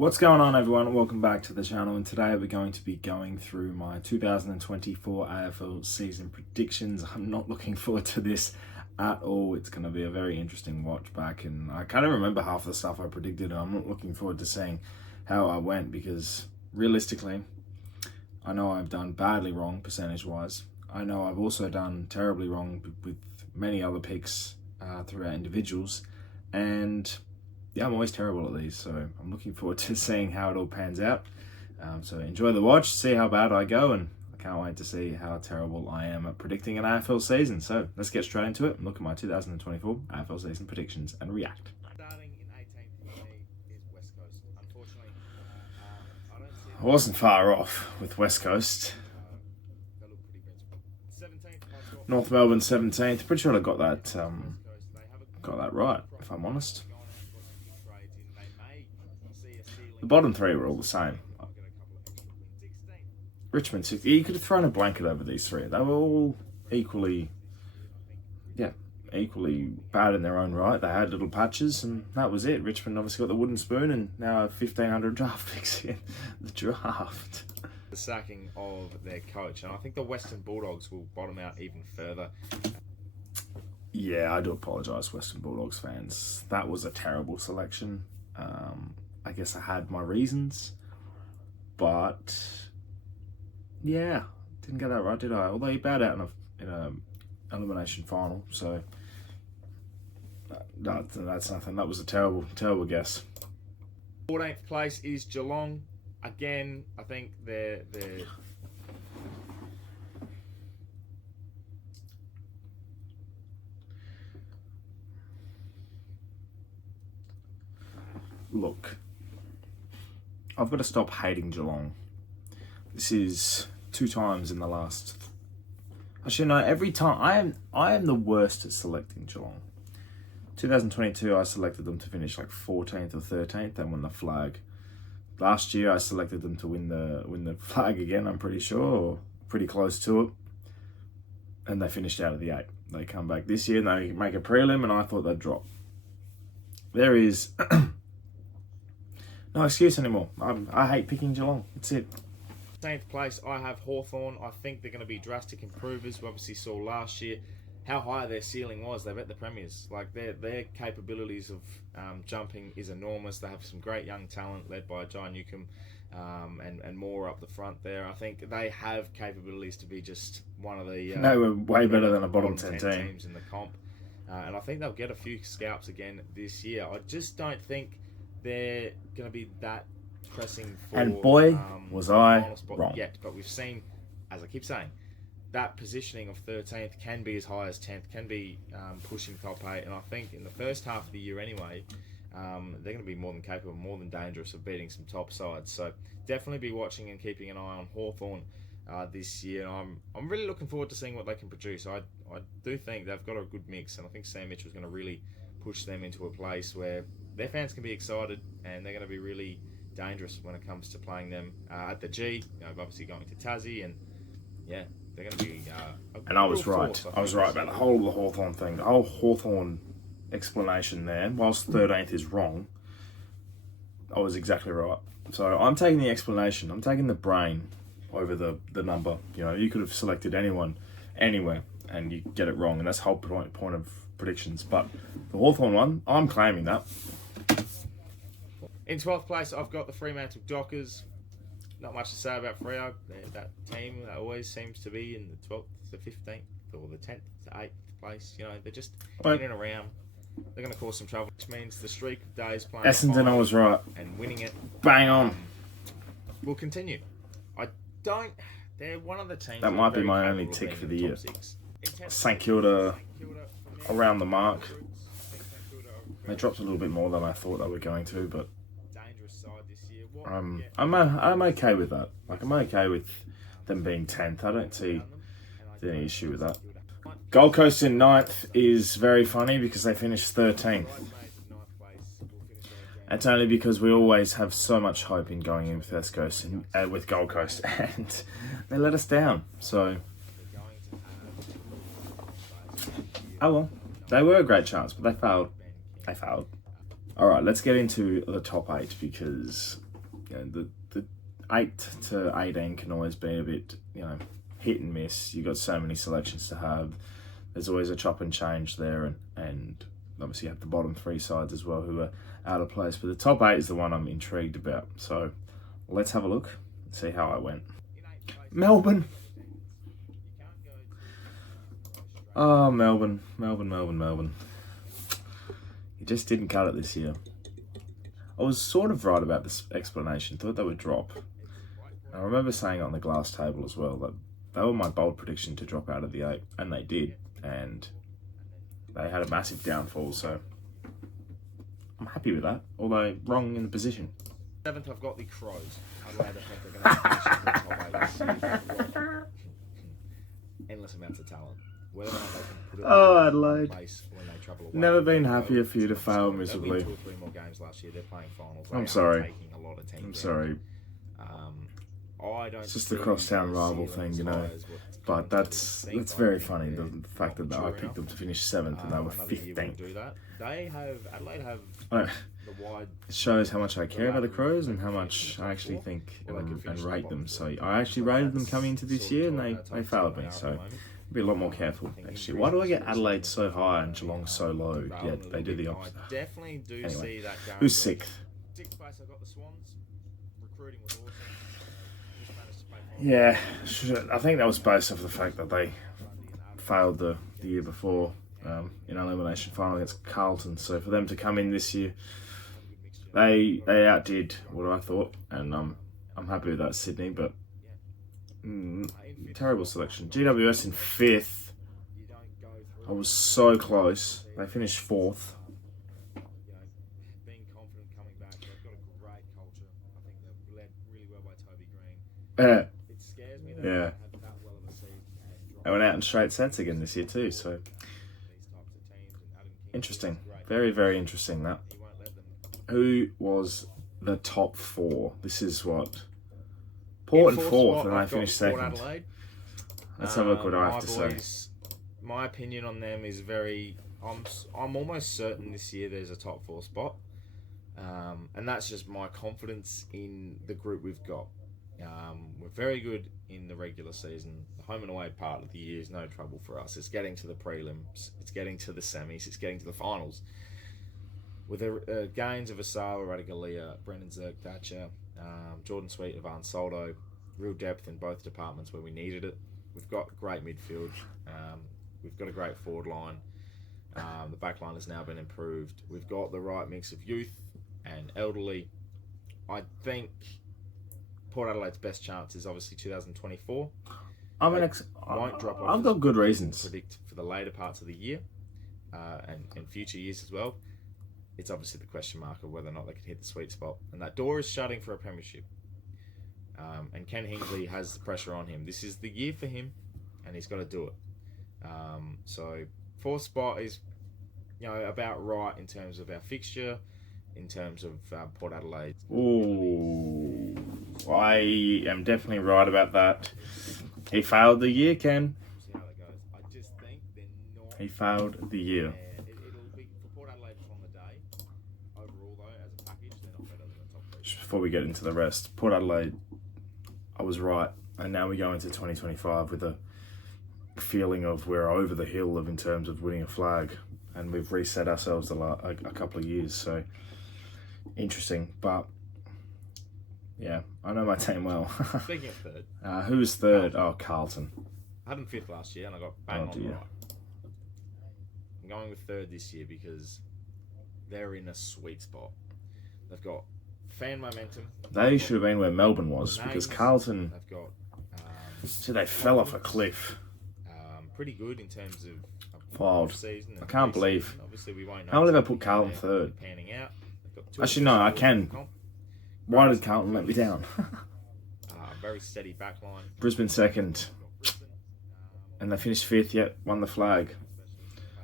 What's going on, everyone? Welcome back to the channel, and today we're going to be going through my 2024 AFL season predictions. I'm not looking forward to this at all. It's going to be a very interesting watch back, and I kind of remember half the stuff I predicted, and I'm not looking forward to seeing how I went because realistically, I know I've done badly wrong percentage-wise. I know I've also done terribly wrong with many other picks throughout individuals, and yeah, I'm always terrible at these, so I'm looking forward to seeing how it all pans out. So enjoy the watch, see how bad I go, and I can't wait to see how terrible I am at predicting an AFL season. So let's get straight into it and look at my 2024 AFL season predictions and react. Starting in 18th for me is West Coast. Unfortunately, I don't see. I wasn't far off with West Coast. They look pretty benchmark. 17th, I've got North Melbourne 17th. Pretty sure I got that right, if I'm honest. The bottom three were all the same. Richmond 6. You could have thrown a blanket over these three. They were all equally bad in their own right. They had little patches, and that was it. Richmond obviously got the wooden spoon, and now have 1,500 draft picks in the draft. The sacking of their coach, and I think the Western Bulldogs will bottom out even further. Yeah, I do apologise, Western Bulldogs fans. That was a terrible selection. I guess I had my reasons, but yeah, didn't get that right, did I? Although he bowed out in a elimination final, so that's nothing. That was a terrible guess. 14th place is Geelong. Again, I think they're Look, I've got to stop hating Geelong. This is 2 times in the last. Actually, no, every time I am the worst at selecting Geelong. 2022, I selected them to finish like 14th or 13th and win the flag. Last year, I selected them to win the flag again. I'm pretty sure, or pretty close to it, and they finished out of the 8. They come back this year and they make a prelim, and I thought they'd drop. There is no excuse anymore. I hate picking Geelong. That's it. 10th place, I have Hawthorn. I think they're going to be drastic improvers. We obviously saw last year how high their ceiling was. They bet the premiers. Like their capabilities of jumping is enormous. They have some great young talent led by John Newcomb and more up the front there. I think they have capabilities to be just one of the they were way better than a bottom 10 teams in the comp. And I think they'll get a few scalps again this year. I just don't think they're going to be that pressing for. And boy, was I wrong. Yet, but we've seen, as I keep saying, that positioning of 13th can be as high as 10th, can be pushing top 8. And I think in the first half of the year anyway, they're going to be more than capable, more than dangerous of beating some top sides. So definitely be watching and keeping an eye on Hawthorn this year. And I'm really looking forward to seeing what they can produce. I do think they've got a good mix, and I think Sam Mitchell's going to really push them into a place where their fans can be excited, and they're going to be really dangerous when it comes to playing them at the G. Obviously going to Tassie, and yeah, they're going to be. And I was right. Force, I was right about the whole of the Hawthorn thing. The whole Hawthorn explanation there, whilst 13th is wrong, I was exactly right. So I'm taking the explanation. I'm taking the brain over the number. You know, you could have selected anyone, anywhere, and you get it wrong, and that's the whole point of predictions. But the Hawthorn one, I'm claiming that. In 12th place, I've got the Fremantle Dockers. Not much to say about Freo. That team that always seems to be in the 12th, the 15th, or the 10th to 8th place. You know, they're just in and around. They're going to cause some trouble, which means the streak of days playing Essendon, I was right. And winning it. Bang on. Will continue. They're one of the teams. That might be my only tick for the year. St Kilda around the mark. They dropped a little bit more than I thought they were going to, but I'm okay with that. Like, I'm okay with them being 10th. I don't see any issue with that. Gold Coast in 9th is very funny because they finished 13th. It's only because we always have so much hope in going in with West Coast and with Gold Coast, and they let us down. So, oh well, they were a great chance, but they failed. All right, let's get into the top 8 because the 8 to 18 can always be a bit, hit and miss. You've got so many selections to have. There's always a chop and change there, and obviously you have the bottom 3 sides as well who are out of place. But the top 8 is the one I'm intrigued about. So let's have a look and see how I went. Melbourne. Oh, Melbourne. You just didn't cut it this year. I was sort of right about this explanation. Thought they would drop. I remember saying it on the glass table as well, that they were my bold prediction to drop out of the 8, and they did. And they had a massive downfall, so I'm happy with that, although wrong in the position. 7th, I've got the Crows. Adelaide, I think they're going to finish in the top 8 this year. Endless amounts of talent. Whether or not they can put it in Adelaide. place when they travel away. Never been happier for you to fail They'll miserably. win 2 or 3 more games last year. They're playing finals. I'm sorry. Taking a lot of teams I'm sorry. I don't. It's just the crosstown rival thing, But that's very funny. The fact that I picked them to finish 7th and they were 15th. Do that. Adelaide have Oh, the wide. it shows how much I care about the Crows and how much I actually think and rate them. So I actually rated them coming into this year and they failed me. So be a lot more careful. Actually, why do I get Adelaide so high and Geelong so low? Yeah, they do the opposite. I definitely do see that going. Who's 6th? 6th place, I got the Swans. Recruiting was awesome. Yeah, I think that was based off the fact that they failed the year before in elimination final against Carlton. So for them to come in this year, they outdid what I thought, and I'm happy with that, Sydney. But terrible selection. GWS in 5th. I was so close. They finished 4th. Being confident coming back, they've got a great culture. I think they're led really well by Toby Green. It scares me that they have that well of a season. They went out in straight sets again this year too. So interesting. Very, very interesting that. Who was the top 4? This is what? Port and 4th, and I finished 2nd. Let's have a look what I have to say. My opinion on them is very. I'm almost certain this year there's a top 4 spot, and that's just my confidence in the group we've got. We're very good in the regular season. The home and away part of the year is no trouble for us. It's getting to the prelims, it's getting to the semis, it's getting to the finals. With the gains of Asala, Radigalia, Brendan Zerk-Thatcher, Jordan Sweet, Ivan Soldo, real depth in both departments where we needed it. We've got great midfield. We've got a great forward line. The back line has now been improved. We've got the right mix of youth and elderly. I think Port Adelaide's best chance is obviously 2024. Won't drop off. I've got good reasons. Predict for the later parts of the year and future years as well. It's obviously the question mark of whether or not they can hit the sweet spot. And that door is shutting for a premiership. And Ken Hingley has the pressure on him. This is the year for him, and he's got to do it. So 4th spot is, about right in terms of our fixture, in terms of Port Adelaide. Ooh, I am definitely right about that. He failed the year, Ken. See how that goes. I just think they're not. He failed the year. It'll be for Port Adelaide on the day. Overall, though, as a package, they're not better than the top 3. Just before we get into the rest, Port Adelaide, I was right, and now we go into 2025 with a feeling of we're over the hill in terms of winning a flag, and we've reset ourselves a couple of years. So interesting, but yeah, I know my team well. Speaking of 3rd, who was 3rd? Carlton. I had them 5th last year, and I got bang on right. I'm going with 3rd this year because they're in a sweet spot. They've got fan momentum. They should have been where Melbourne was, because Carlton. They've got. So they fell off a cliff. Pretty good in terms of Wild. Season. I can't believe. Obviously, we won't know. Can't believe I put Carlton 3rd. Panning out. Actually, no, I can. Why did Carlton let me down? Very steady backline. Brisbane 2nd. And they finished 5th, yet won the flag.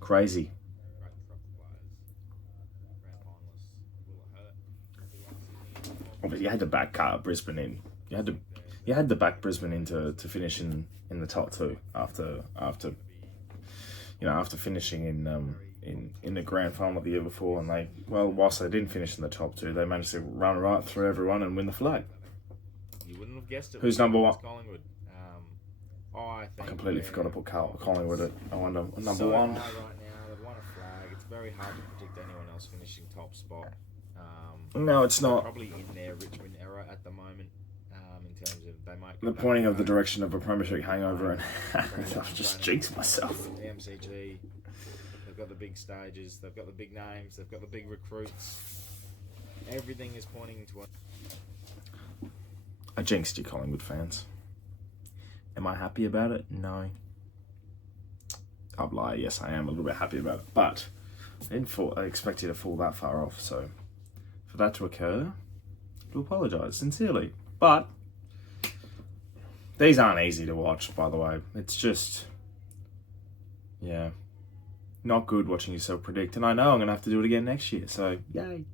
Crazy. Obviously, you had to back Brisbane in. You had to back Brisbane in to finish in the top 2 after you know, after finishing in the grand final the year before, and whilst they didn't finish in the top two, they managed to run right through everyone and win the flag. You wouldn't have guessed it. Who's number one? Collingwood. I completely forgot to put Collingwood at number so one. High right now, they've won a flag. It's very hard to predict anyone else finishing top spot. No, it's not. Probably in their Richmond era at the moment. In terms of they might. The pointing of the direction of a premiership hangover, and I've just jinxed myself. The MCG. They've got the big stages. They've got the big names. They've got the big recruits. Everything is pointing to. I jinxed you, Collingwood fans. Am I happy about it? No. I'll lie. Yes, I am a little bit happy about it, but I expect you to fall that far off. So, for that to occur, I do apologise sincerely. But these aren't easy to watch, by the way. It's just, yeah, not good watching yourself predict. And I know I'm going to have to do it again next year. So, yay.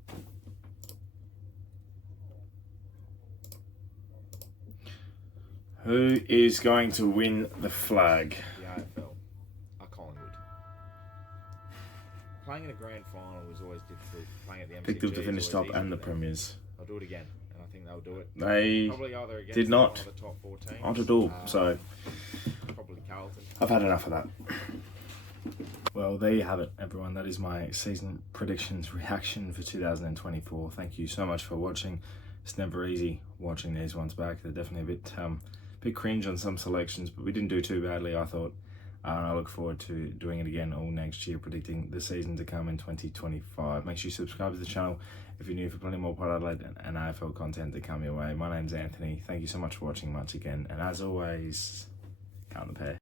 Who is going to win the flag? The AFL are Collingwood. Playing in a grand final was always difficult. Playing at the MCG Picked them to finish top and the them. Premiers. They'll do it again, and I think they'll do it. They probably either against did not. One of the top 4 teams. Not at all. So probably Carlton. I've had enough of that. Well, there you have it, everyone. That is my season predictions reaction for 2024. Thank you so much for watching. It's never easy watching these ones back. They're definitely a bit cringe on some selections, but we didn't do too badly, I thought. And I look forward to doing it again all next year, predicting the season to come in 2025. Make sure you subscribe to the channel if you're new for plenty more Port Adelaide and AFL content to come your way. My name's Anthony. Thank you so much for watching once again. And as always, count the pair.